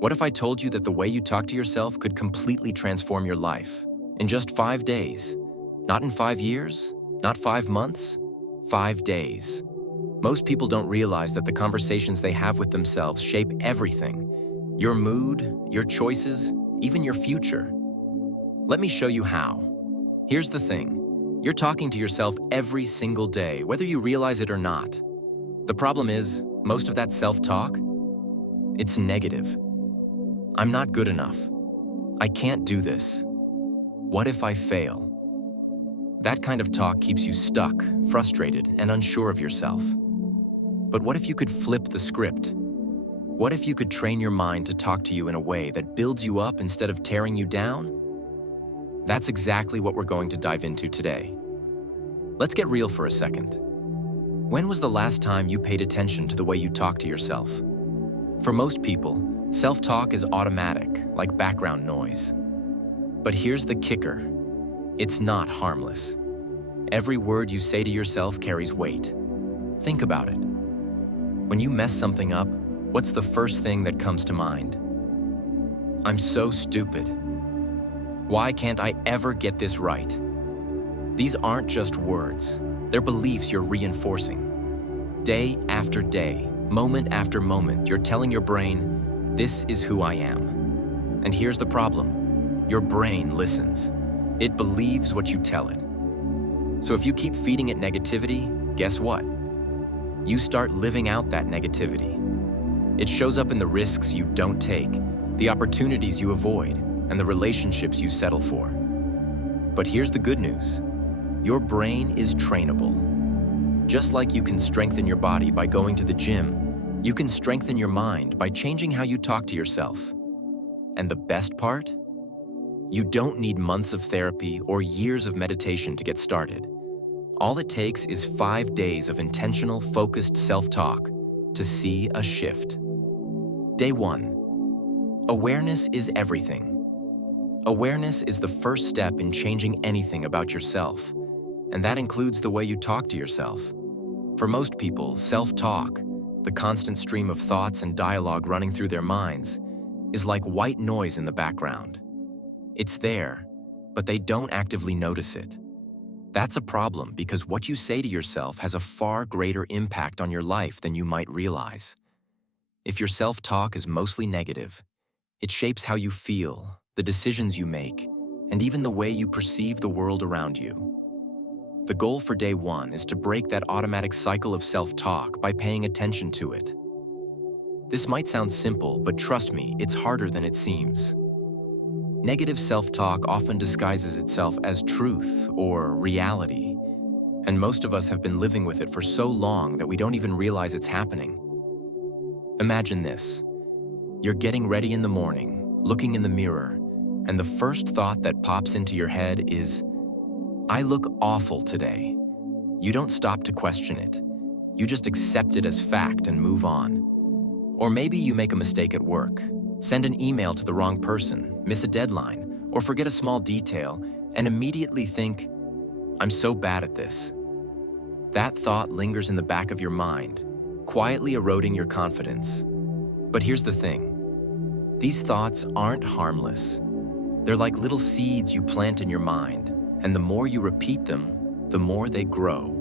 What if I told you that the way you talk to yourself could completely transform your life in just 5 days? Not in 5 years, not 5 months, 5 days. Most people don't realize that the conversations they have with themselves shape everything. Your mood, your choices, even your future. Let me show you how. Here's the thing. You're talking to yourself every single day, whether you realize it or not. The problem is, most of that self-talk, it's negative. I'm not good enough. I can't do this. What if I fail? That kind of talk keeps you stuck, frustrated, and unsure of yourself. But what if you could flip the script? What if you could train your mind to talk to you in a way that builds you up instead of tearing you down? That's exactly what we're going to dive into today. Let's get real for a second. When was the last time you paid attention to the way you talk to yourself? For most people, self-talk is automatic, like background noise. But here's the kicker. It's not harmless. Every word you say to yourself carries weight. Think about it. When you mess something up, what's the first thing that comes to mind? I'm so stupid. Why can't I ever get this right? These aren't just words. They're beliefs you're reinforcing. Day after day, moment after moment, you're telling your brain, this is who I am. And here's the problem. Your brain listens. It believes what you tell it. So if you keep feeding it negativity, guess what? You start living out that negativity. It shows up in the risks you don't take, the opportunities you avoid, and the relationships you settle for. But here's the good news. Your brain is trainable. Just like you can strengthen your body by going to the gym, you can strengthen your mind by changing how you talk to yourself. And the best part? You don't need months of therapy or years of meditation to get started. All it takes is 5 days of intentional, focused self-talk to see a shift. Day 1. Awareness is everything. Awareness is the first step in changing anything about yourself, and that includes the way you talk to yourself. For most people, self-talk, the constant stream of thoughts and dialogue running through their minds, is like white noise in the background. It's there, but they don't actively notice it. That's a problem because what you say to yourself has a far greater impact on your life than you might realize. If your self-talk is mostly negative, it shapes how you feel, the decisions you make, and even the way you perceive the world around you. The goal for day 1 is to break that automatic cycle of self-talk by paying attention to it. This might sound simple, but trust me, it's harder than it seems. Negative self-talk often disguises itself as truth or reality, and most of us have been living with it for so long that we don't even realize it's happening. Imagine this. You're getting ready in the morning, looking in the mirror, and the first thought that pops into your head is, I look awful today. You don't stop to question it. You just accept it as fact and move on. Or maybe you make a mistake at work, send an email to the wrong person, miss a deadline, or forget a small detail, and immediately think, I'm so bad at this. That thought lingers in the back of your mind, quietly eroding your confidence. But here's the thing. These thoughts aren't harmless. They're like little seeds you plant in your mind, and the more you repeat them, the more they grow.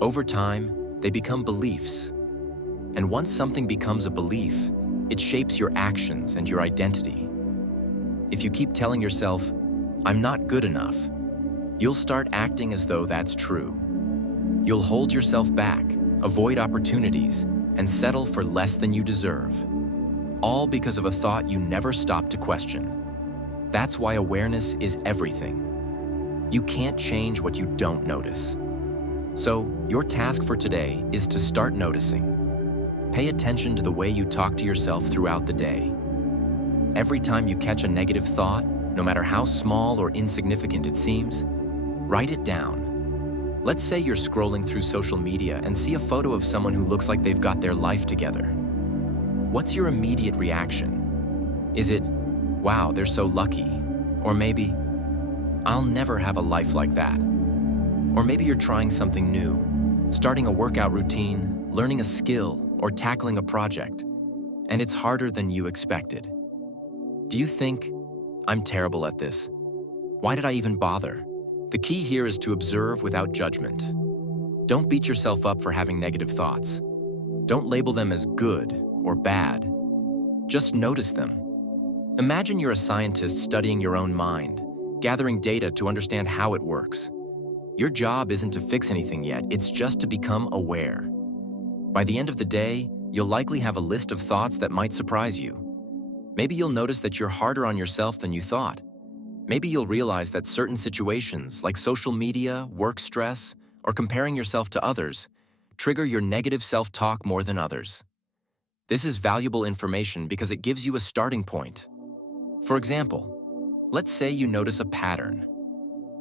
Over time, they become beliefs. And once something becomes a belief, it shapes your actions and your identity. If you keep telling yourself, I'm not good enough, you'll start acting as though that's true. You'll hold yourself back, avoid opportunities, and settle for less than you deserve. All because of a thought you never stopped to question. That's why awareness is everything. You can't change what you don't notice. So, your task for today is to start noticing. Pay attention to the way you talk to yourself throughout the day. Every time you catch a negative thought, no matter how small or insignificant it seems, write it down. Let's say you're scrolling through social media and see a photo of someone who looks like they've got their life together. What's your immediate reaction? Is it, wow, they're so lucky? Or maybe, I'll never have a life like that. Or maybe you're trying something new, starting a workout routine, learning a skill, or tackling a project. and it's harder than you expected. Do you think, "I'm terrible at this. Why did I even bother?" The key here is to observe without judgment. Don't beat yourself up for having negative thoughts. Don't label them as good or bad. Just notice them. Imagine you're a scientist studying your own mind, gathering data to understand how it works. Your job isn't to fix anything yet, it's just to become aware. By the end of the day, you'll likely have a list of thoughts that might surprise you. Maybe you'll notice that you're harder on yourself than you thought. Maybe you'll realize that certain situations, like social media, work stress, or comparing yourself to others, trigger your negative self-talk more than others. This is valuable information because it gives you a starting point. For example, let's say you notice a pattern.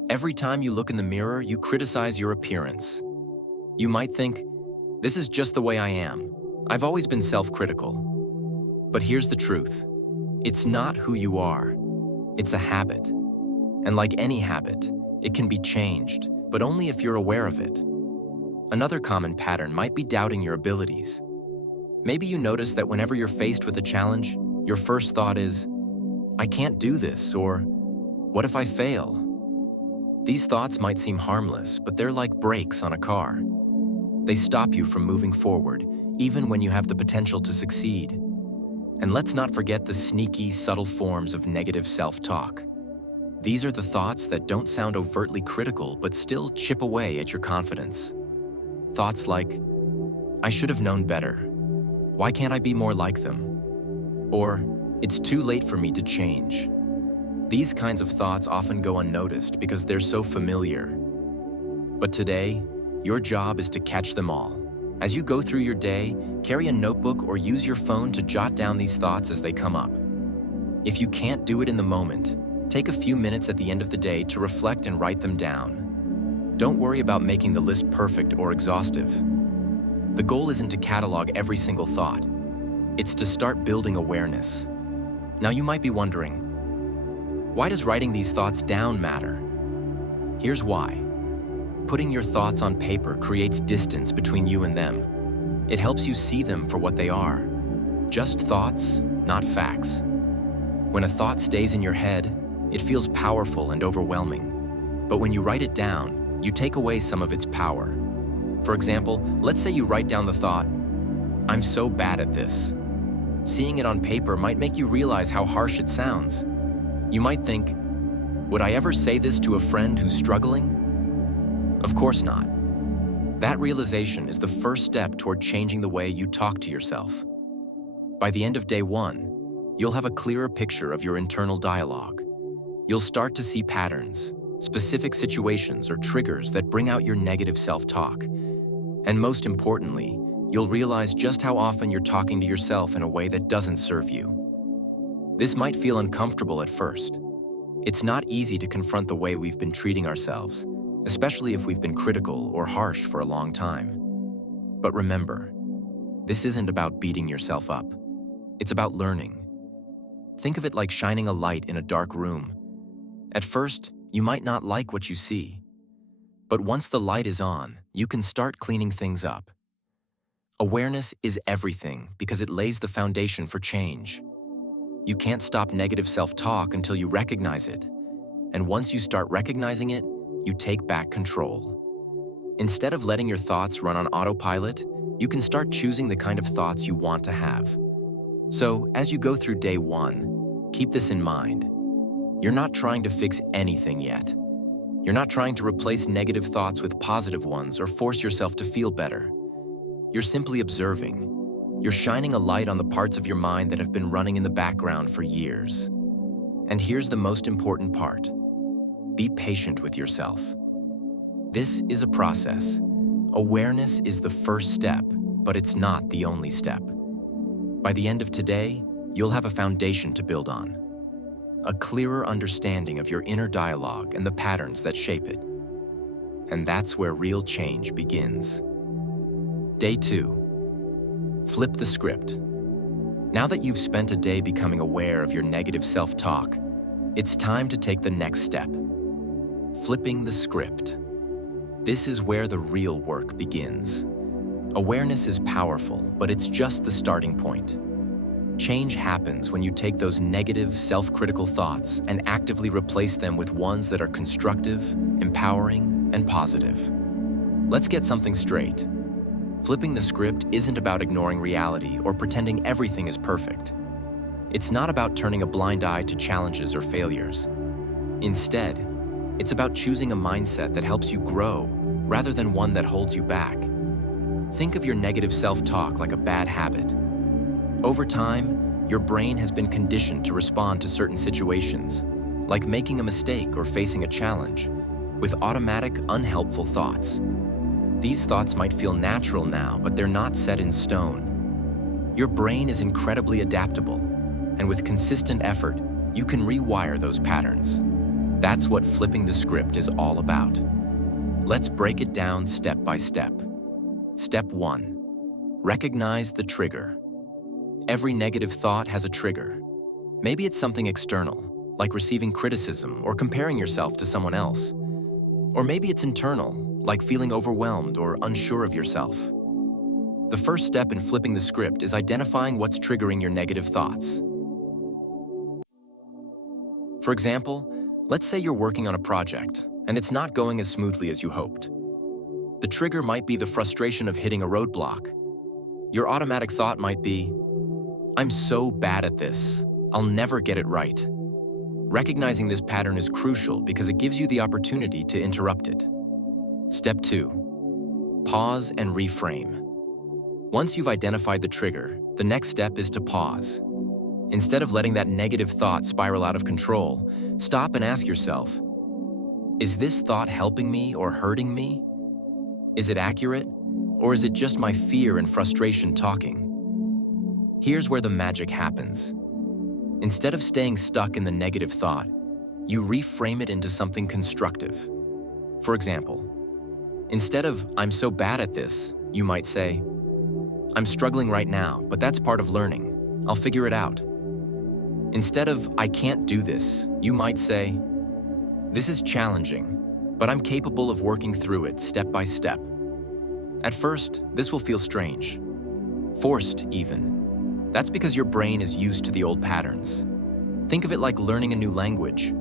Every time you look in the mirror, you criticize your appearance. You might think, "This is just the way I am. I've always been self-critical." But here's the truth. It's not who you are. It's a habit. And like any habit, it can be changed, but only if you're aware of it. Another common pattern might be doubting your abilities. Maybe you notice that whenever you're faced with a challenge, your first thought is, "I can't do this," or "What if I fail?" These thoughts might seem harmless, but they're like brakes on a car. They stop you from moving forward, even when you have the potential to succeed. And let's not forget the sneaky, subtle forms of negative self-talk. These are the thoughts that don't sound overtly critical, but still chip away at your confidence. Thoughts like, "I should have known better. Why can't I be more like them?" Or, "It's too late for me to change." These kinds of thoughts often go unnoticed because they're so familiar. But today, your job is to catch them all. As you go through your day, carry a notebook or use your phone to jot down these thoughts as they come up. If you can't do it in the moment, take a few minutes at the end of the day to reflect and write them down. Don't worry about making the list perfect or exhaustive. The goal isn't to catalog every single thought. It's to start building awareness. Now you might be wondering, why does writing these thoughts down matter? Here's why. Putting your thoughts on paper creates distance between you and them. It helps you see them for what they are. Just thoughts, not facts. When a thought stays in your head, it feels powerful and overwhelming. But when you write it down, you take away some of its power. For example, let's say you write down the thought, "I'm so bad at this." Seeing it on paper might make you realize how harsh it sounds. You might think, "Would I ever say this to a friend who's struggling?" Of course not. That realization is the first step toward changing the way you talk to yourself. By the end of day one, you'll have a clearer picture of your internal dialogue. You'll start to see patterns, specific situations or triggers that bring out your negative self-talk. And most importantly, you'll realize just how often you're talking to yourself in a way that doesn't serve you. This might feel uncomfortable at first. It's not easy to confront the way we've been treating ourselves, especially if we've been critical or harsh for a long time. But remember, this isn't about beating yourself up. It's about learning. Think of it like shining a light in a dark room. At first, you might not like what you see. But once the light is on, you can start cleaning things up. Awareness is everything because it lays the foundation for change. You can't stop negative self-talk until you recognize it. And once you start recognizing it, you take back control. Instead of letting your thoughts run on autopilot, you can start choosing the kind of thoughts you want to have. So, as you go through day one, keep this in mind. You're not trying to fix anything yet. You're not trying to replace negative thoughts with positive ones or force yourself to feel better. You're simply observing. You're shining a light on the parts of your mind that have been running in the background for years. And here's the most important part. Be patient with yourself. This is a process. Awareness is the first step, but it's not the only step. By the end of today, you'll have a foundation to build on. A clearer understanding of your inner dialogue and the patterns that shape it. And that's where real change begins. Day 2. Flip the script. Now that you've spent a day becoming aware of your negative self-talk, it's time to take the next step. Flipping the script. This is where the real work begins. Awareness is powerful, but it's just the starting point. Change happens when you take those negative, self-critical thoughts and actively replace them with ones that are constructive, empowering, and positive. Let's get something straight. Flipping the script isn't about ignoring reality or pretending everything is perfect. It's not about turning a blind eye to challenges or failures. Instead, it's about choosing a mindset that helps you grow rather than one that holds you back. Think of your negative self-talk like a bad habit. Over time, your brain has been conditioned to respond to certain situations, like making a mistake or facing a challenge, with automatic, unhelpful thoughts. These thoughts might feel natural now, but they're not set in stone. Your brain is incredibly adaptable, and with consistent effort, you can rewire those patterns. That's what flipping the script is all about. Let's break it down step by step. Step 1. Recognize the trigger. Every negative thought has a trigger. Maybe it's something external, like receiving criticism or comparing yourself to someone else. Or maybe it's internal, like feeling overwhelmed or unsure of yourself. The first step in flipping the script is identifying what's triggering your negative thoughts. For example, let's say you're working on a project, and it's not going as smoothly as you hoped. The trigger might be the frustration of hitting a roadblock. Your automatic thought might be, "I'm so bad at this, I'll never get it right." Recognizing this pattern is crucial because it gives you the opportunity to interrupt it. Step 2. Pause and reframe. Once you've identified the trigger, the next step is to pause. Instead of letting that negative thought spiral out of control, stop and ask yourself, is this thought helping me or hurting me? Is it accurate, or is it just my fear and frustration talking? Here's where the magic happens. Instead of staying stuck in the negative thought, you reframe it into something constructive. For example, instead of "I'm so bad at this," you might say, "I'm struggling right now, but that's part of learning. I'll figure it out." Instead of "I can't do this," you might say, "This is challenging, but I'm capable of working through it step by step." At first, this will feel strange, forced even. That's because your brain is used to the old patterns. Think of it like learning a new language.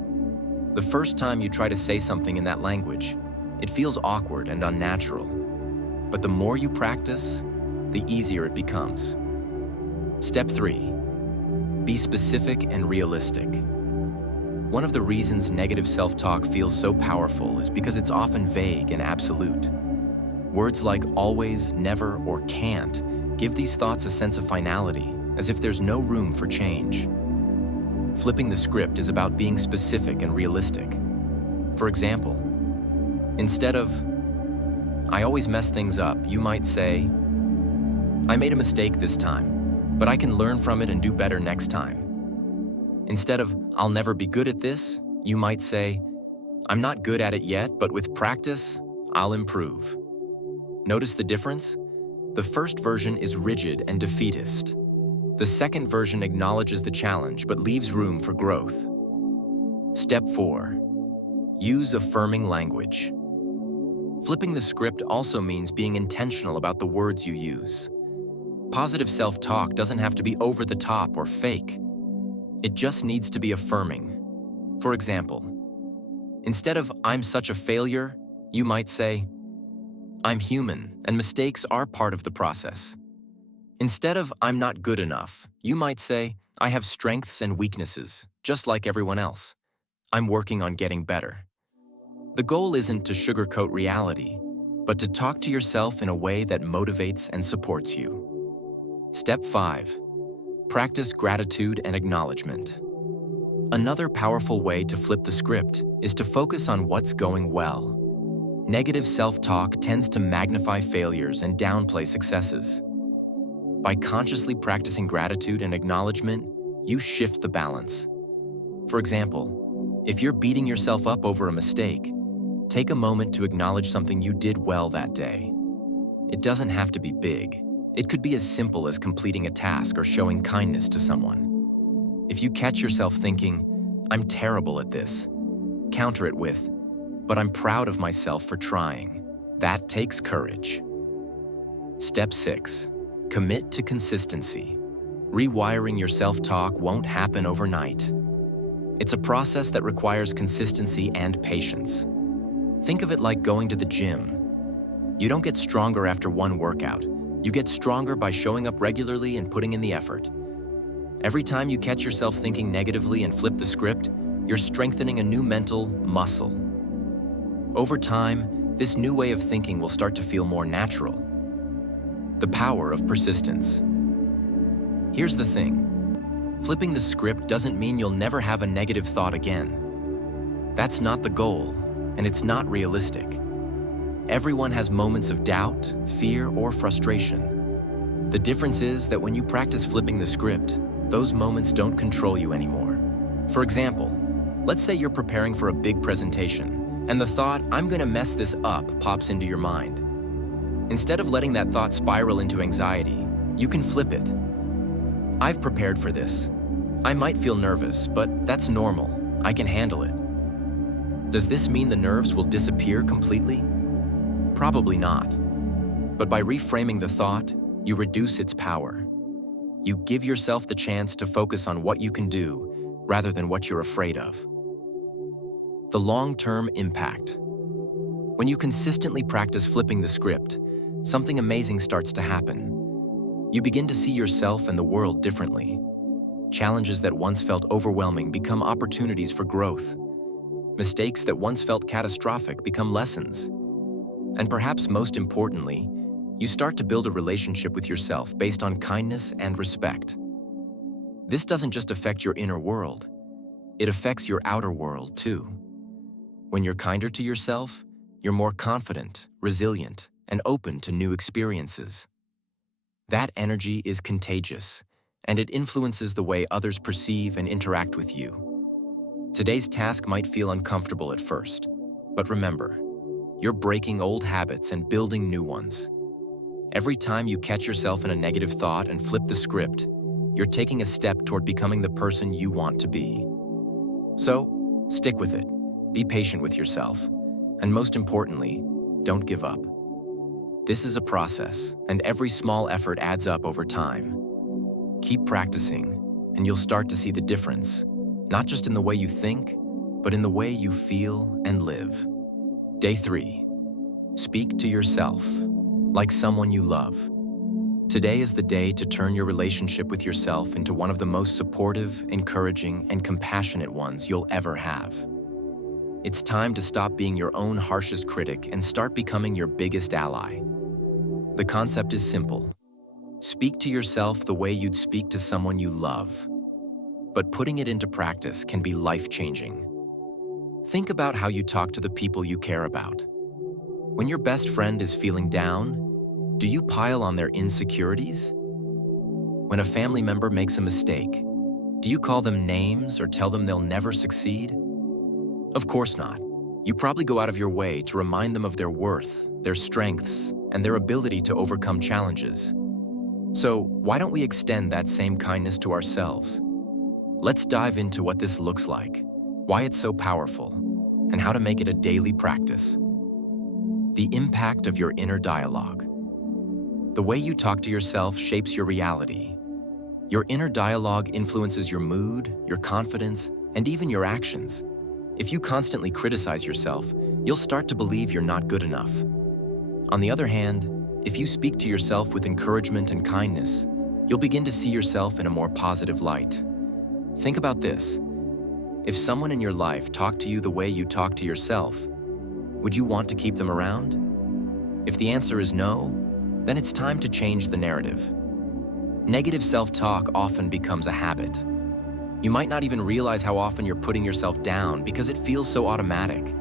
The first time you try to say something in that language, it feels awkward and unnatural. But the more you practice, the easier it becomes. Step 3. Be specific and realistic. One of the reasons negative self-talk feels so powerful is because it's often vague and absolute. Words like always, never, or can't give these thoughts a sense of finality, as if there's no room for change. Flipping the script is about being specific and realistic. For example, instead of "I always mess things up," you might say, "I made a mistake this time, but I can learn from it and do better next time." Instead of "I'll never be good at this," you might say, "I'm not good at it yet, but with practice, I'll improve." Notice the difference? The first version is rigid and defeatist. The second version acknowledges the challenge but leaves room for growth. Step 4. Use affirming language. Flipping the script also means being intentional about the words you use. Positive self-talk doesn't have to be over the top or fake. It just needs to be affirming. For example, instead of "I'm such a failure," you might say, "I'm human, and mistakes are part of the process." Instead of "I'm not good enough," you might say, "I have strengths and weaknesses, just like everyone else. I'm working on getting better." The goal isn't to sugarcoat reality, but to talk to yourself in a way that motivates and supports you. Step 5. Practice gratitude and acknowledgement. Another powerful way to flip the script is to focus on what's going well. Negative self-talk tends to magnify failures and downplay successes. By consciously practicing gratitude and acknowledgement, you shift the balance. For example, if you're beating yourself up over a mistake, take a moment to acknowledge something you did well that day. It doesn't have to be big. It could be as simple as completing a task or showing kindness to someone. If you catch yourself thinking, "I'm terrible at this," counter it with, "But I'm proud of myself for trying." That takes courage. Step 6. Commit to consistency. Rewiring your self-talk won't happen overnight. It's a process that requires consistency and patience. Think of it like going to the gym. You don't get stronger after one workout. You get stronger by showing up regularly and putting in the effort. Every time you catch yourself thinking negatively and flip the script, you're strengthening a new mental muscle. Over time, this new way of thinking will start to feel more natural. The power of persistence. Here's the thing. Flipping the script doesn't mean you'll never have a negative thought again. That's not the goal, and it's not realistic. Everyone has moments of doubt, fear, or frustration. The difference is that when you practice flipping the script, those moments don't control you anymore. For example, let's say you're preparing for a big presentation, and the thought, "I'm gonna mess this up," pops into your mind. Instead of letting that thought spiral into anxiety, you can flip it. "I've prepared for this. I might feel nervous, but that's normal. I can handle it." Does this mean the nerves will disappear completely? Probably not. But by reframing the thought, you reduce its power. You give yourself the chance to focus on what you can do rather than what you're afraid of. The long-term impact. When you consistently practice flipping the script, something amazing starts to happen. You begin to see yourself and the world differently. Challenges that once felt overwhelming become opportunities for growth. Mistakes that once felt catastrophic become lessons. And perhaps most importantly, you start to build a relationship with yourself based on kindness and respect. This doesn't just affect your inner world, it affects your outer world too. When you're kinder to yourself, you're more confident, resilient, and open to new experiences. That energy is contagious, and it influences the way others perceive and interact with you. Today's task might feel uncomfortable at first, but remember, you're breaking old habits and building new ones. Every time you catch yourself in a negative thought and flip the script, you're taking a step toward becoming the person you want to be. So, stick with it, be patient with yourself, and most importantly, don't give up. This is a process, and every small effort adds up over time. Keep practicing, and you'll start to see the difference, not just in the way you think, but in the way you feel and live. Day 3. Speak to yourself, like someone you love. Today is the day to turn your relationship with yourself into one of the most supportive, encouraging, and compassionate ones you'll ever have. It's time to stop being your own harshest critic and start becoming your biggest ally. The concept is simple. Speak to yourself the way you'd speak to someone you love. But putting it into practice can be life-changing. Think about how you talk to the people you care about. When your best friend is feeling down, do you pile on their insecurities? When a family member makes a mistake, do you call them names or tell them they'll never succeed? Of course not. You probably go out of your way to remind them of their worth, their strengths, and their ability to overcome challenges. So, why don't we extend that same kindness to ourselves? Let's dive into what this looks like, why it's so powerful, and how to make it a daily practice. The impact of your inner dialogue. The way you talk to yourself shapes your reality. Your inner dialogue influences your mood, your confidence, and even your actions. If you constantly criticize yourself, you'll start to believe you're not good enough. On the other hand, if you speak to yourself with encouragement and kindness, you'll begin to see yourself in a more positive light. Think about this. If someone in your life talked to you the way you talk to yourself, would you want to keep them around? If the answer is no, then it's time to change the narrative. Negative self-talk often becomes a habit. You might not even realize how often you're putting yourself down because it feels so automatic.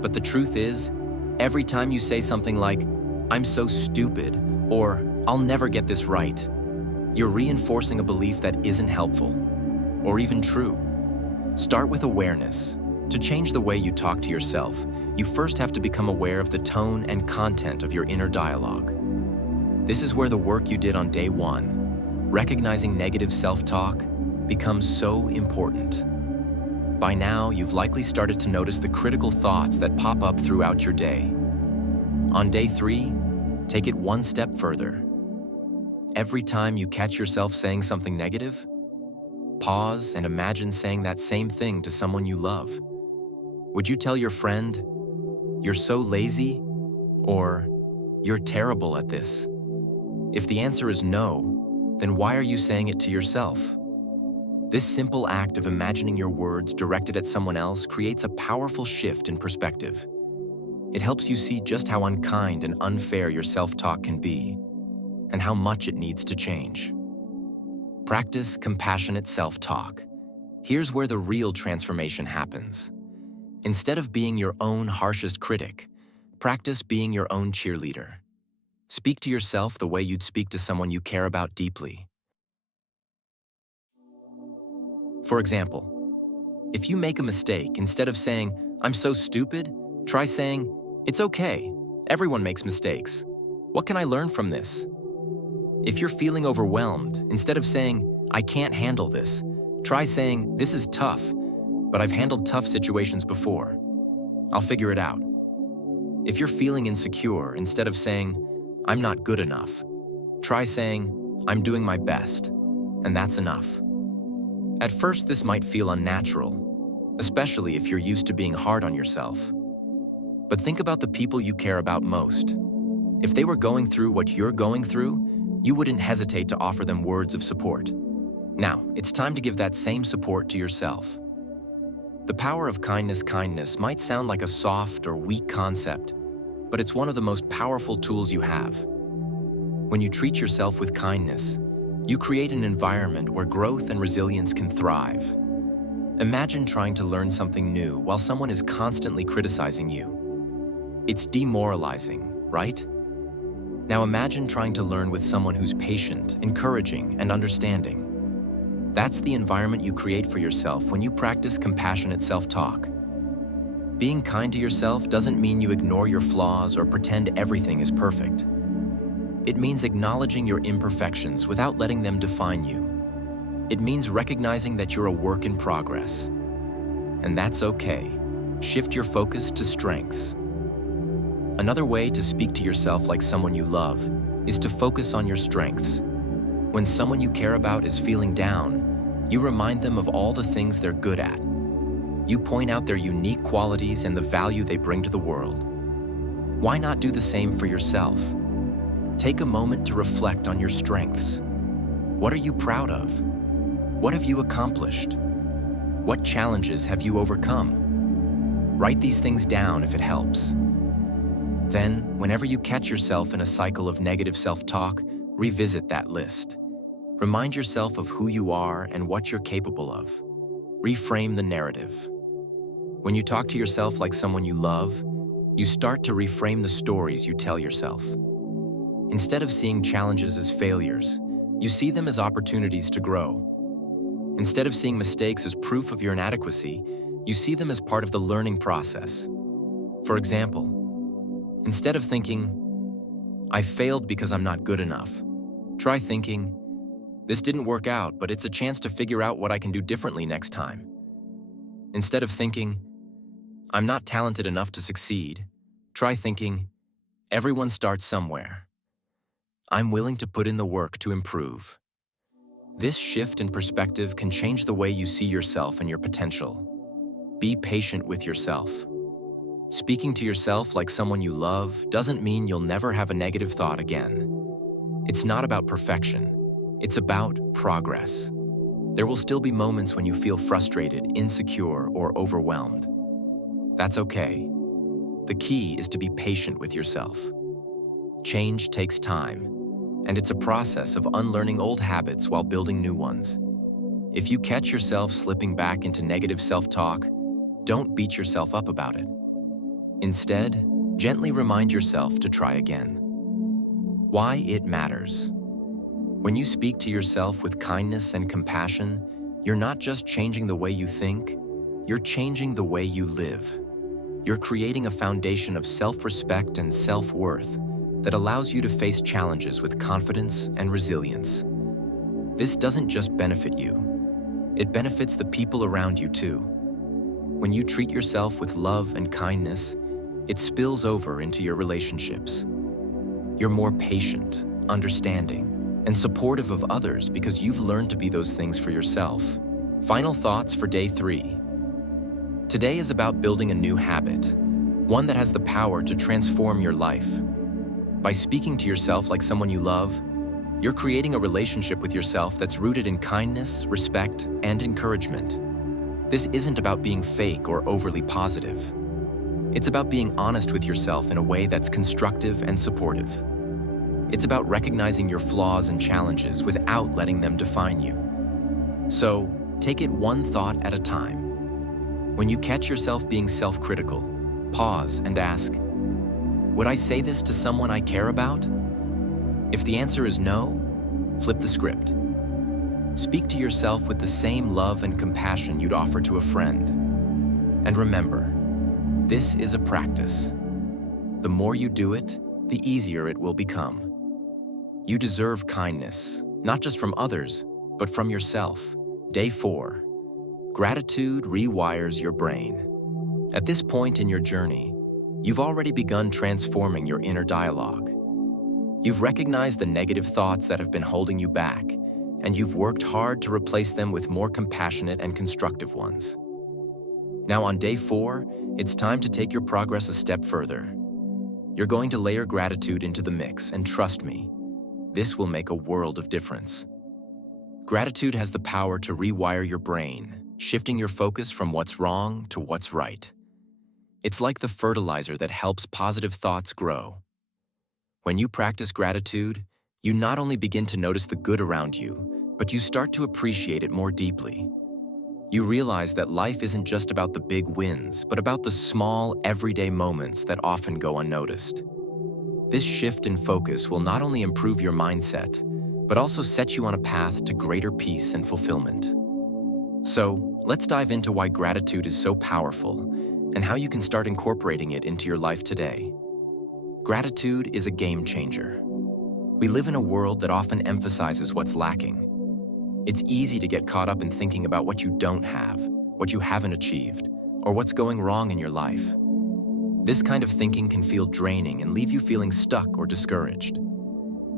But the truth is, every time you say something like, "I'm so stupid," or "I'll never get this right," you're reinforcing a belief that isn't helpful, or even true. Start with awareness. To change the way you talk to yourself, you first have to become aware of the tone and content of your inner dialogue. This is where the work you did on day 1, recognizing negative self-talk, becomes so important. By now, you've likely started to notice the critical thoughts that pop up throughout your day. On day 3, take it one step further. every time you catch yourself saying something negative, pause and imagine saying that same thing to someone you love. Would you tell your friend, "You're so lazy," or "You're terrible at this"? If the answer is no, then why are you saying it to yourself? This simple act of imagining your words directed at someone else creates a powerful shift in perspective. It helps you see just how unkind and unfair your self-talk can be, and how much it needs to change. Practice compassionate self-talk. Here's where the real transformation happens. Instead of being your own harshest critic, practice being your own cheerleader. Speak to yourself the way you'd speak to someone you care about deeply. For example, if you make a mistake, instead of saying, "I'm so stupid," try saying, "It's okay. Everyone makes mistakes. What can I learn from this?" If you're feeling overwhelmed, instead of saying, "I can't handle this," try saying, "This is tough, but I've handled tough situations before. I'll figure it out." If you're feeling insecure, instead of saying, "I'm not good enough," try saying, "I'm doing my best, and that's enough." At first, this might feel unnatural, especially if you're used to being hard on yourself. But think about the people you care about most. If they were going through what you're going through, you wouldn't hesitate to offer them words of support. Now, it's time to give that same support to yourself. The power of kindness might sound like a soft or weak concept, but it's one of the most powerful tools you have. When you treat yourself with kindness, you create an environment where growth and resilience can thrive. Imagine trying to learn something new while someone is constantly criticizing you. It's demoralizing, right? Now imagine trying to learn with someone who's patient, encouraging, and understanding. That's the environment you create for yourself when you practice compassionate self-talk. Being kind to yourself doesn't mean you ignore your flaws or pretend everything is perfect. It means acknowledging your imperfections without letting them define you. It means recognizing that you're a work in progress. And that's okay. Shift your focus to strengths. Another way to speak to yourself like someone you love is to focus on your strengths. When someone you care about is feeling down, you remind them of all the things they're good at. You point out their unique qualities and the value they bring to the world. Why not do the same for yourself? Take a moment to reflect on your strengths. What are you proud of? What have you accomplished? What challenges have you overcome? Write these things down if it helps. Then, whenever you catch yourself in a cycle of negative self-talk, revisit that list. Remind yourself of who you are and what you're capable of. Reframe the narrative. When you talk to yourself like someone you love, you start to reframe the stories you tell yourself. Instead of seeing challenges as failures, you see them as opportunities to grow. Instead of seeing mistakes as proof of your inadequacy, you see them as part of the learning process. For example, instead of thinking, "I failed because I'm not good enough," try thinking, "This didn't work out, but it's a chance to figure out what I can do differently next time." Instead of thinking, "I'm not talented enough to succeed," try thinking, "Everyone starts somewhere. I'm willing to put in the work to improve." This shift in perspective can change the way you see yourself and your potential. Be patient with yourself. Speaking to yourself like someone you love doesn't mean you'll never have a negative thought again. It's not about perfection. It's about progress. There will still be moments when you feel frustrated, insecure, or overwhelmed. That's okay. The key is to be patient with yourself. Change takes time, and it's a process of unlearning old habits while building new ones. If you catch yourself slipping back into negative self-talk, don't beat yourself up about it. Instead, gently remind yourself to try again. Why it matters. When you speak to yourself with kindness and compassion, you're not just changing the way you think, you're changing the way you live. You're creating a foundation of self-respect and self-worth that allows you to face challenges with confidence and resilience. This doesn't just benefit you, it benefits the people around you too. When you treat yourself with love and kindness, it spills over into your relationships. You're more patient, understanding, and supportive of others because you've learned to be those things for yourself. Final thoughts for day 3. Today is about building a new habit, one that has the power to transform your life. By speaking to yourself like someone you love, you're creating a relationship with yourself that's rooted in kindness, respect, and encouragement. This isn't about being fake or overly positive. It's about being honest with yourself in a way that's constructive and supportive. It's about recognizing your flaws and challenges without letting them define you. So, take it one thought at a time. When you catch yourself being self-critical, pause and ask, would I say this to someone I care about? If the answer is no, flip the script. Speak to yourself with the same love and compassion you'd offer to a friend. And remember, this is a practice. The more you do it, the easier it will become. You deserve kindness, not just from others, but from yourself. Day 4. Gratitude rewires your brain. At this point in your journey, you've already begun transforming your inner dialogue. You've recognized the negative thoughts that have been holding you back, and you've worked hard to replace them with more compassionate and constructive ones. Now on day 4, it's time to take your progress a step further. You're going to layer gratitude into the mix, and trust me, this will make a world of difference. Gratitude has the power to rewire your brain, shifting your focus from what's wrong to what's right. It's like the fertilizer that helps positive thoughts grow. When you practice gratitude, you not only begin to notice the good around you, but you start to appreciate it more deeply. You realize that life isn't just about the big wins, but about the small, everyday moments that often go unnoticed. This shift in focus will not only improve your mindset, but also set you on a path to greater peace and fulfillment. So, let's dive into why gratitude is so powerful and how you can start incorporating it into your life today. Gratitude is a game changer. We live in a world that often emphasizes what's lacking. It's easy to get caught up in thinking about what you don't have, what you haven't achieved, or what's going wrong in your life. This kind of thinking can feel draining and leave you feeling stuck or discouraged.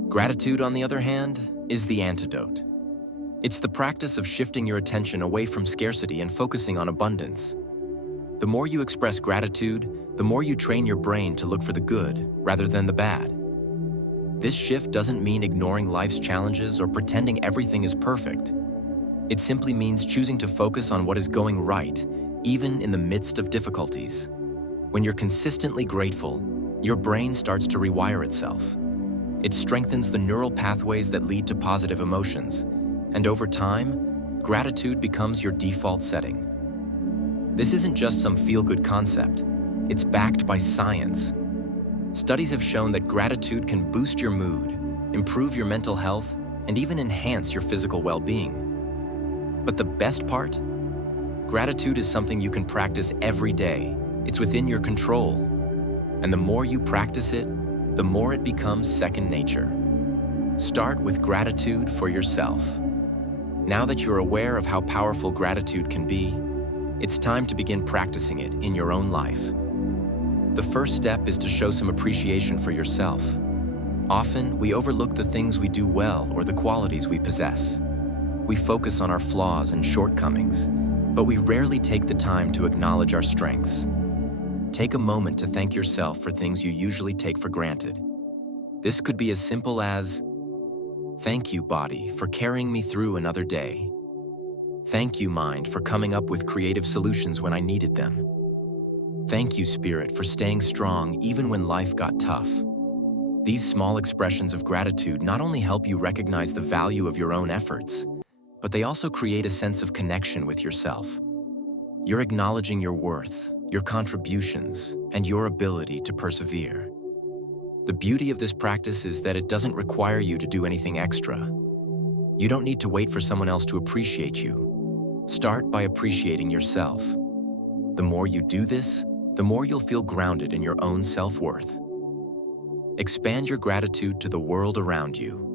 Gratitude, on the other hand, is the antidote. It's the practice of shifting your attention away from scarcity and focusing on abundance. The more you express gratitude, the more you train your brain to look for the good rather than the bad. This shift doesn't mean ignoring life's challenges or pretending everything is perfect. It simply means choosing to focus on what is going right, even in the midst of difficulties. When you're consistently grateful, your brain starts to rewire itself. It strengthens the neural pathways that lead to positive emotions, and over time, gratitude becomes your default setting. This isn't just some feel-good concept. It's backed by science. Studies have shown that gratitude can boost your mood, improve your mental health, and even enhance your physical well-being. But the best part? Gratitude is something you can practice every day. It's within your control. And the more you practice it, the more it becomes second nature. Start with gratitude for yourself. Now that you're aware of how powerful gratitude can be, it's time to begin practicing it in your own life. The first step is to show some appreciation for yourself. Often, we overlook the things we do well or the qualities we possess. We focus on our flaws and shortcomings, but we rarely take the time to acknowledge our strengths. Take a moment to thank yourself for things you usually take for granted. This could be as simple as, "Thank you, body, for carrying me through another day. Thank you, mind, for coming up with creative solutions when I needed them. Thank you, spirit, for staying strong even when life got tough." These small expressions of gratitude not only help you recognize the value of your own efforts, but they also create a sense of connection with yourself. You're acknowledging your worth, your contributions, and your ability to persevere. The beauty of this practice is that it doesn't require you to do anything extra. You don't need to wait for someone else to appreciate you. Start by appreciating yourself. The more you do this, the more you'll feel grounded in your own self-worth. Expand your gratitude to the world around you.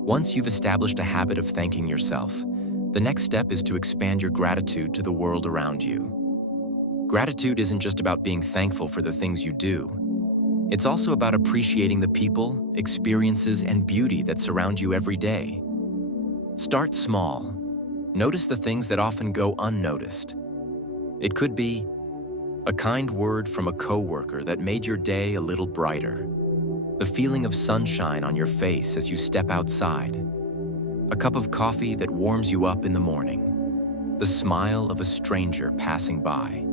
Once you've established a habit of thanking yourself, the next step is to expand your gratitude to the world around you. Gratitude isn't just about being thankful for the things you do. It's also about appreciating the people, experiences, and beauty that surround you every day. Start small. Notice the things that often go unnoticed. It could be a kind word from a coworker that made your day a little brighter, the feeling of sunshine on your face as you step outside, a cup of coffee that warms you up in the morning, the smile of a stranger passing by.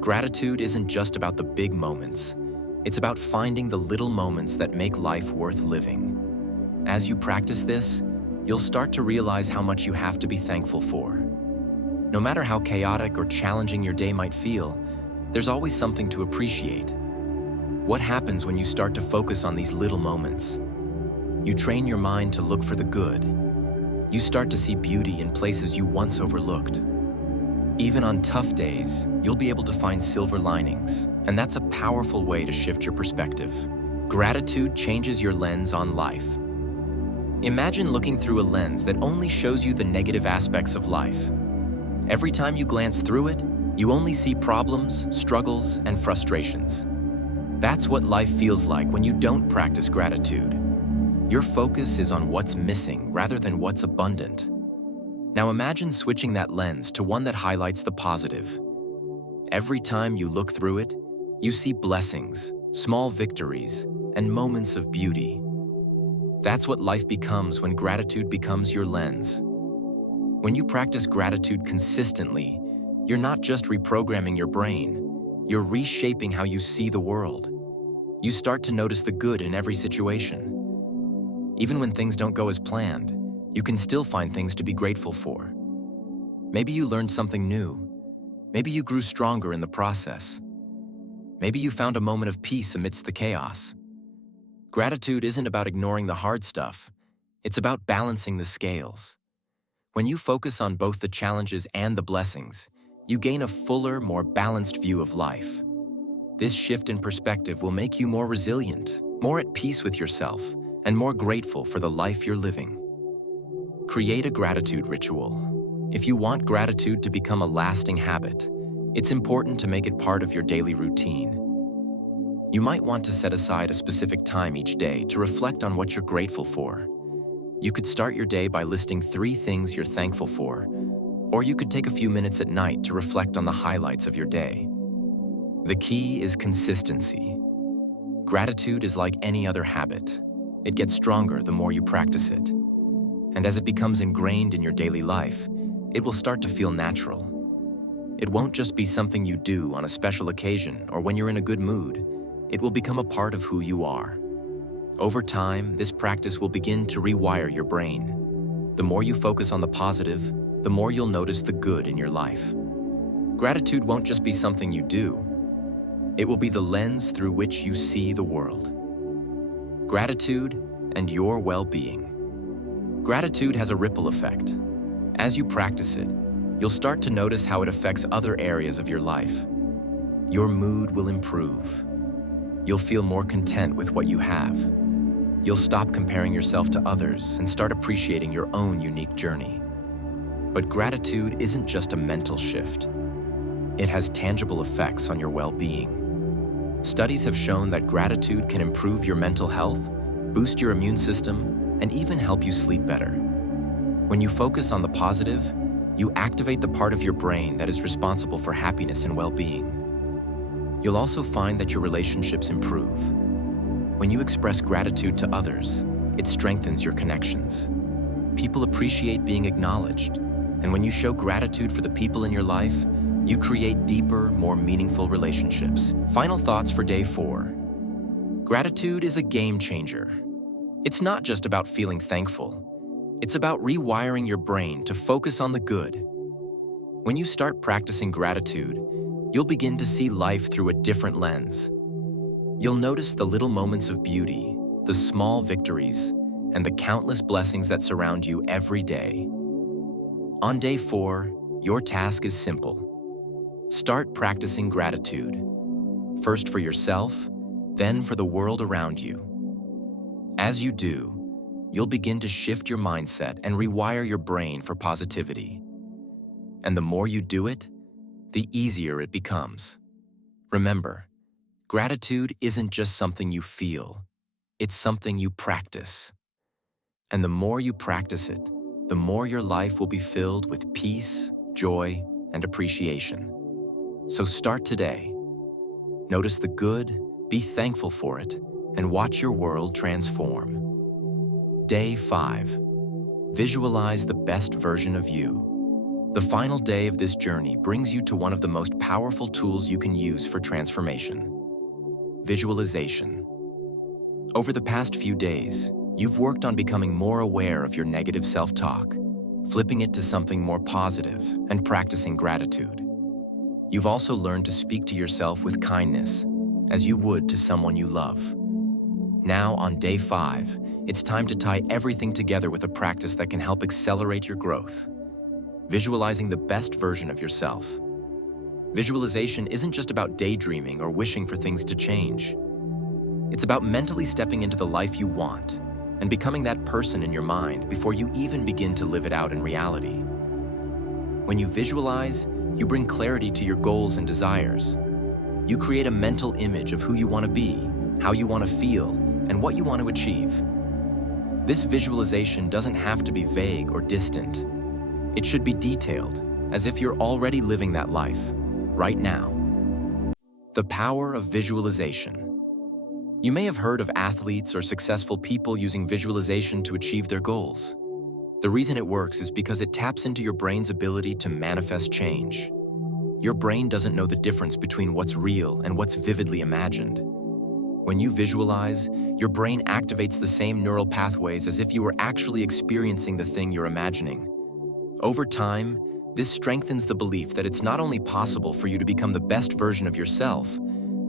Gratitude isn't just about the big moments. It's about finding the little moments that make life worth living. As you practice this, you'll start to realize how much you have to be thankful for. No matter how chaotic or challenging your day might feel, there's always something to appreciate. What happens when you start to focus on these little moments? You train your mind to look for the good. You start to see beauty in places you once overlooked. Even on tough days, you'll be able to find silver linings, and that's a powerful way to shift your perspective. Gratitude changes your lens on life. Imagine looking through a lens that only shows you the negative aspects of life. Every time you glance through it, you only see problems, struggles, and frustrations. That's what life feels like when you don't practice gratitude. Your focus is on what's missing rather than what's abundant. Now imagine switching that lens to one that highlights the positive. Every time you look through it, you see blessings, small victories, and moments of beauty. That's what life becomes when gratitude becomes your lens. When you practice gratitude consistently, you're not just reprogramming your brain, you're reshaping how you see the world. You start to notice the good in every situation. Even when things don't go as planned, you can still find things to be grateful for. Maybe you learned something new. Maybe you grew stronger in the process. Maybe you found a moment of peace amidst the chaos. Gratitude isn't about ignoring the hard stuff. It's about balancing the scales. When you focus on both the challenges and the blessings, you gain a fuller, more balanced view of life. This shift in perspective will make you more resilient, more at peace with yourself, and more grateful for the life you're living. Create a gratitude ritual. If you want gratitude to become a lasting habit, it's important to make it part of your daily routine. You might want to set aside a specific time each day to reflect on what you're grateful for. You could start your day by listing 3 things you're thankful for, or you could take a few minutes at night to reflect on the highlights of your day. The key is consistency. Gratitude is like any other habit. It gets stronger the more you practice it. And as it becomes ingrained in your daily life, it will start to feel natural. It won't just be something you do on a special occasion or when you're in a good mood. It will become a part of who you are. Over time, this practice will begin to rewire your brain. The more you focus on the positive, the more you'll notice the good in your life. Gratitude won't just be something you do. It will be the lens through which you see the world. Gratitude and your well-being. Gratitude has a ripple effect. As you practice it, you'll start to notice how it affects other areas of your life. Your mood will improve. You'll feel more content with what you have. You'll stop comparing yourself to others and start appreciating your own unique journey. But gratitude isn't just a mental shift. It has tangible effects on your well-being. Studies have shown that gratitude can improve your mental health, boost your immune system, and even help you sleep better. When you focus on the positive, you activate the part of your brain that is responsible for happiness and well-being. You'll also find that your relationships improve. When you express gratitude to others, it strengthens your connections. People appreciate being acknowledged, and when you show gratitude for the people in your life, you create deeper, more meaningful relationships. Final thoughts for day 4. Gratitude is a game changer. It's not just about feeling thankful. It's about rewiring your brain to focus on the good. When you start practicing gratitude, you'll begin to see life through a different lens. You'll notice the little moments of beauty, the small victories, and the countless blessings that surround you every day. On day 4, your task is simple. Start practicing gratitude, first for yourself, then for the world around you. As you do, you'll begin to shift your mindset and rewire your brain for positivity. And the more you do it, the easier it becomes. Remember, Gratitude isn't just something you feel, it's something you practice. And the more you practice it, the more your life will be filled with peace, joy, and appreciation. So start today. Notice the good, be thankful for it, and watch your world transform. Day 5. Visualize the best version of you. The final day of this journey brings you to one of the most powerful tools you can use for transformation: visualization. Over the past few days, you've worked on becoming more aware of your negative self-talk, flipping it to something more positive, and practicing gratitude. You've also learned to speak to yourself with kindness, as you would to someone you love. Now, on day 5, it's time to tie everything together with a practice that can help accelerate your growth: visualizing the best version of yourself. Visualization isn't just about daydreaming or wishing for things to change. It's about mentally stepping into the life you want and becoming that person in your mind before you even begin to live it out in reality. When you visualize, you bring clarity to your goals and desires. You create a mental image of who you want to be, how you want to feel, and what you want to achieve. This visualization doesn't have to be vague or distant. It should be detailed, as if you're already living that life, right now. The power of visualization. You may have heard of athletes or successful people using visualization to achieve their goals. The reason it works is because it taps into your brain's ability to manifest change. Your brain doesn't know the difference between what's real and what's vividly imagined. When you visualize, your brain activates the same neural pathways as if you were actually experiencing the thing you're imagining. Over time, this strengthens the belief that it's not only possible for you to become the best version of yourself,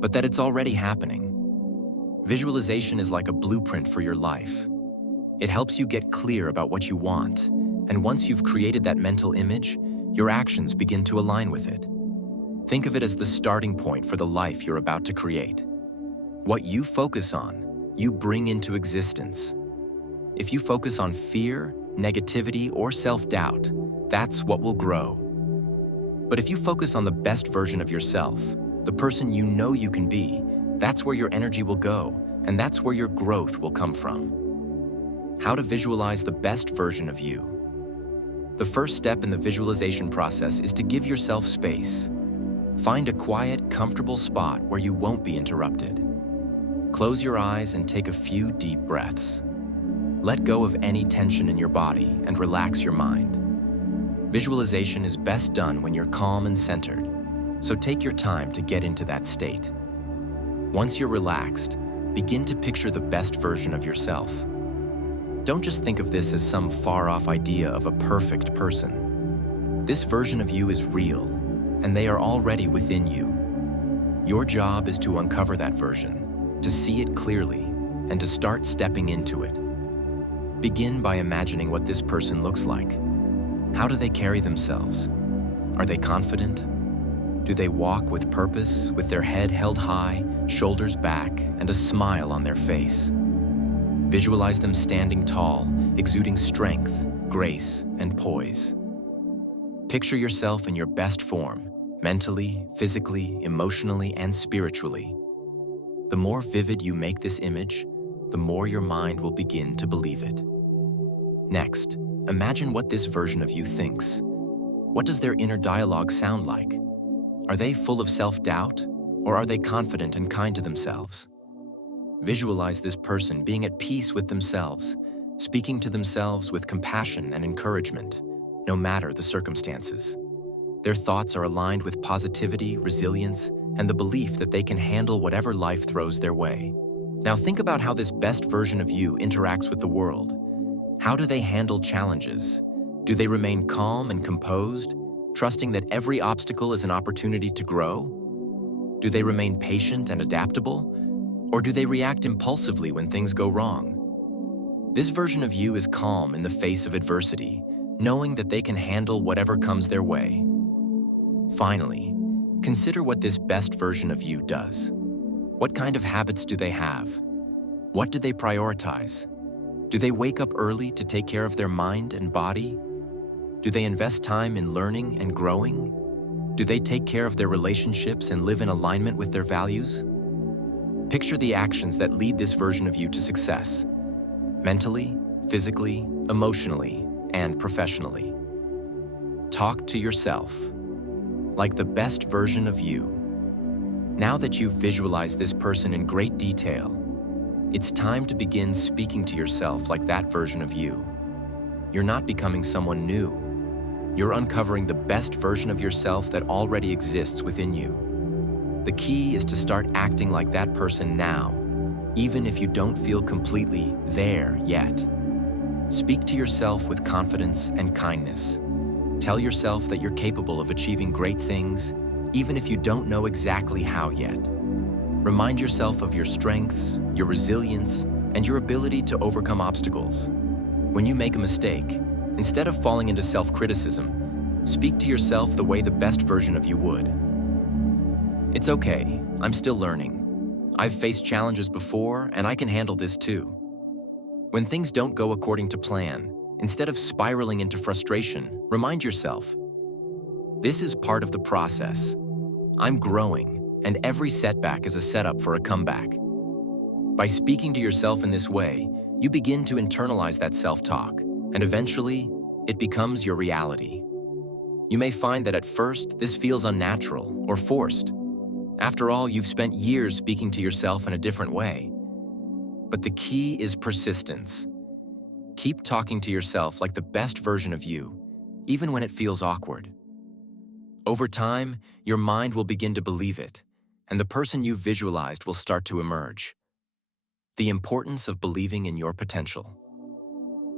but that it's already happening. Visualization is like a blueprint for your life. It helps you get clear about what you want, and once you've created that mental image, your actions begin to align with it. Think of it as the starting point for the life you're about to create. What you focus on, you bring into existence. If you focus on fear, negativity, or self-doubt, that's what will grow. But if you focus on the best version of yourself, the person you know you can be, that's where your energy will go, and that's where your growth will come from. How to visualize the best version of you. The first step in the visualization process is to give yourself space. Find a quiet, comfortable spot where you won't be interrupted. Close your eyes and take a few deep breaths. Let go of any tension in your body and relax your mind. Visualization is best done when you're calm and centered, so take your time to get into that state. Once you're relaxed, begin to picture the best version of yourself. Don't just think of this as some far-off idea of a perfect person. This version of you is real, and they are already within you. Your job is to uncover that version, to see it clearly, and to start stepping into it. Begin by imagining what this person looks like. How do they carry themselves? Are they confident? Do they walk with purpose, with their head held high, shoulders back, and a smile on their face? Visualize them standing tall, exuding strength, grace, and poise. Picture yourself in your best form, mentally, physically, emotionally, and spiritually. The more vivid you make this image, the more your mind will begin to believe it. Next, imagine what this version of you thinks. What does their inner dialogue sound like? Are they full of self-doubt, or are they confident and kind to themselves? Visualize this person being at peace with themselves, speaking to themselves with compassion and encouragement, no matter the circumstances. Their thoughts are aligned with positivity, resilience, and the belief that they can handle whatever life throws their way. Now think about how this best version of you interacts with the world. How do they handle challenges? Do they remain calm and composed, trusting that every obstacle is an opportunity to grow? Do they remain patient and adaptable? Or do they react impulsively when things go wrong? This version of you is calm in the face of adversity, knowing that they can handle whatever comes their way. Finally, consider what this best version of you does. What kind of habits do they have? What do they prioritize? Do they wake up early to take care of their mind and body? Do they invest time in learning and growing? Do they take care of their relationships and live in alignment with their values? Picture the actions that lead this version of you to success, mentally, physically, emotionally, and professionally. Talk to yourself like the best version of you. Now that you've visualized this person in great detail, it's time to begin speaking to yourself like that version of you. You're not becoming someone new. You're uncovering the best version of yourself that already exists within you. The key is to start acting like that person now, even if you don't feel completely there yet. Speak to yourself with confidence and kindness. Tell yourself that you're capable of achieving great things, even if you don't know exactly how yet. Remind yourself of your strengths, your resilience, and your ability to overcome obstacles. When you make a mistake, instead of falling into self-criticism, speak to yourself the way the best version of you would. It's okay, I'm still learning. I've faced challenges before, and I can handle this too. When things don't go according to plan, instead of spiraling into frustration, remind yourself, this is part of the process. I'm growing, and every setback is a setup for a comeback. By speaking to yourself in this way, you begin to internalize that self-talk, and eventually, it becomes your reality. You may find that at first, this feels unnatural or forced. After all, you've spent years speaking to yourself in a different way. But the key is persistence. Keep talking to yourself like the best version of you, even when it feels awkward. Over time, your mind will begin to believe it, and the person you've visualized will start to emerge. The importance of believing in your potential.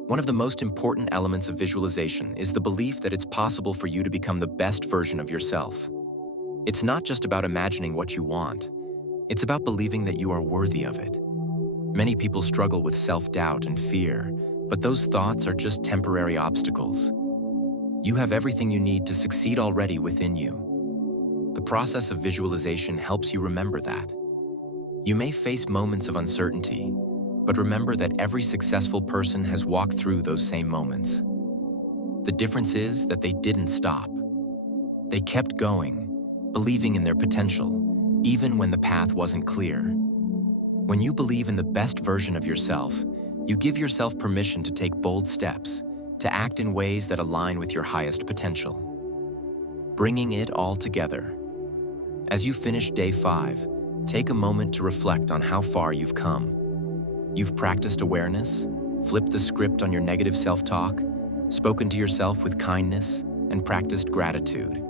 One of the most important elements of visualization is the belief that it's possible for you to become the best version of yourself. It's not just about imagining what you want. It's about believing that you are worthy of it. Many people struggle with self-doubt and fear, but those thoughts are just temporary obstacles. You have everything you need to succeed already within you. The process of visualization helps you remember that. You may face moments of uncertainty, but remember that every successful person has walked through those same moments. The difference is that they didn't stop. They kept going, believing in their potential, even when the path wasn't clear. When you believe in the best version of yourself, you give yourself permission to take bold steps, to act in ways that align with your highest potential. Bringing it all together. As you finish day 5, take a moment to reflect on how far you've come. You've practiced awareness, flipped the script on your negative self-talk, spoken to yourself with kindness, and practiced gratitude.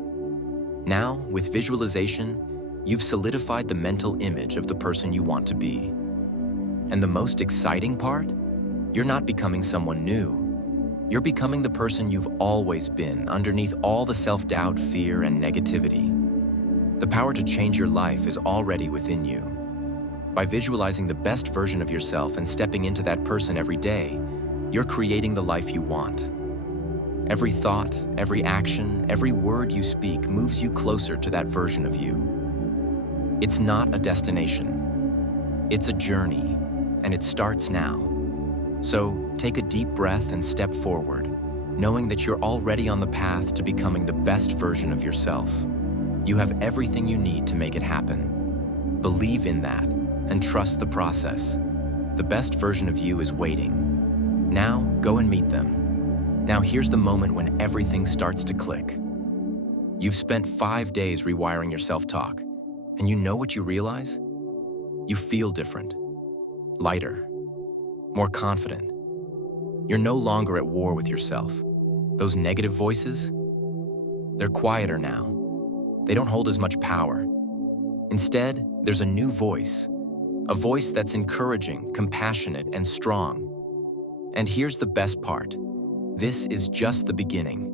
Now, with visualization, you've solidified the mental image of the person you want to be. And the most exciting part? You're not becoming someone new. You're becoming the person you've always been underneath all the self-doubt, fear, and negativity. The power to change your life is already within you. By visualizing the best version of yourself and stepping into that person every day, you're creating the life you want. Every thought, every action, every word you speak moves you closer to that version of you. It's not a destination. It's a journey, and it starts now. So take a deep breath and step forward, knowing that you're already on the path to becoming the best version of yourself. You have everything you need to make it happen. Believe in that and trust the process. The best version of you is waiting. Now, go and meet them. Now here's the moment when everything starts to click. You've spent 5 days rewiring your self-talk, and you know what you realize? You feel different, lighter, more confident. You're no longer at war with yourself. Those negative voices, they're quieter now. They don't hold as much power. Instead, there's a new voice, a voice that's encouraging, compassionate, and strong. And here's the best part. This is just the beginning.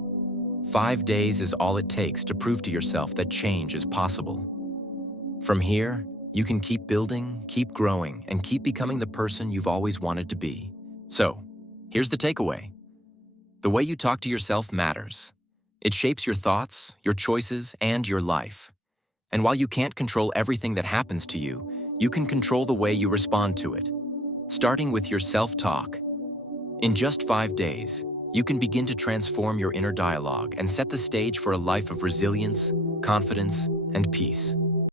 5 days is all it takes to prove to yourself that change is possible. From here, you can keep building, keep growing, and keep becoming the person you've always wanted to be. So, here's the takeaway. The way you talk to yourself matters. It shapes your thoughts, your choices, and your life. And while you can't control everything that happens to you, you can control the way you respond to it. Starting with your self-talk. In just 5 days, you can begin to transform your inner dialogue and set the stage for a life of resilience, confidence, and peace.